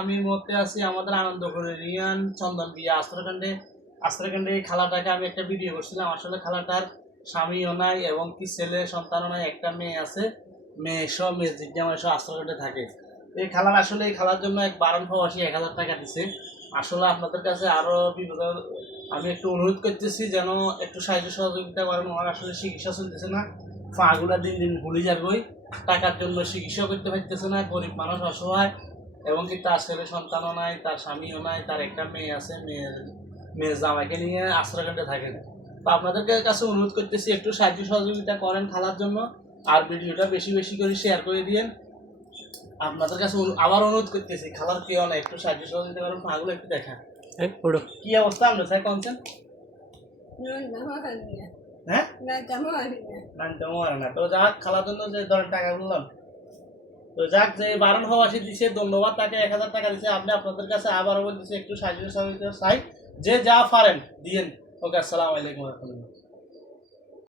আমি এই মুহূর্তে আছি আমাদের আনন্দপুর ইউনিয়ন চন্দন বিয়া আস্ত্রকাণ্ডে এই খালাটাকে আমি একটা ভিডিও করছিলাম। আসলে খালাটার স্বামীও নাই এবং কি ছেলে সন্তানও নাই, একটা মেয়ে আছে। মেয়ে সব মেজিক জামাই সব আস্ত্রকাণ্ডে থাকে। এই খালার আসলে এই খালার জন্য এক বারণ প্রবাসী 1000 টাকা দিছে। আসলে আপনাদের কাছে আরো আমি একটু অনুরোধ করতেছি যেন একটু সাহায্য সহযোগিতা করেন। ওনার আসলে চিকিৎসা চলতেছে না, পাগুলা দিন দিন ভুলে যাবে, টাকার জন্য চিকিৎসা করতে পারতেছে না, গরিব মানুষ অসহায় এবং কি তার ছেলে সন্তানও নাই, তার স্বামীও নাই, তার একটা মেয়ে আছে, মেয়ের জামাইকে নিয়ে আশ্রয়কেন্দ্রে থাকে। তো আপনাদের কাছে অনুরোধ করতেছি একটু সাহায্য সহযোগিতা করেন খালার জন্য, আর ভিডিওটা বেশি বেশি করে শেয়ার করে দিয়েন। আপনাদের কাছে আবার অনুরোধ করতেছি, খালার কেউ না, একটু সাহায্য সহযোগিতা করেন, পাগুলো একটু দেখা কি অবস্থা আমরা স্যার কনছেন। হ্যাঁ না তো যাক, খালার জন্য যে ধরেন টাকা বললাম, তো যাক যে বারণ হওয়াসী দিছে, ধন্যবাদ তাকে 1000 টাকা দিছে। আপনি আপনাদের কাছে আবারও বলতেছি একটু সাহায্য সহযোগিতা চাই, যে যা পারেন দিয়েন। ওকে, আসসালামু আলাইকুম।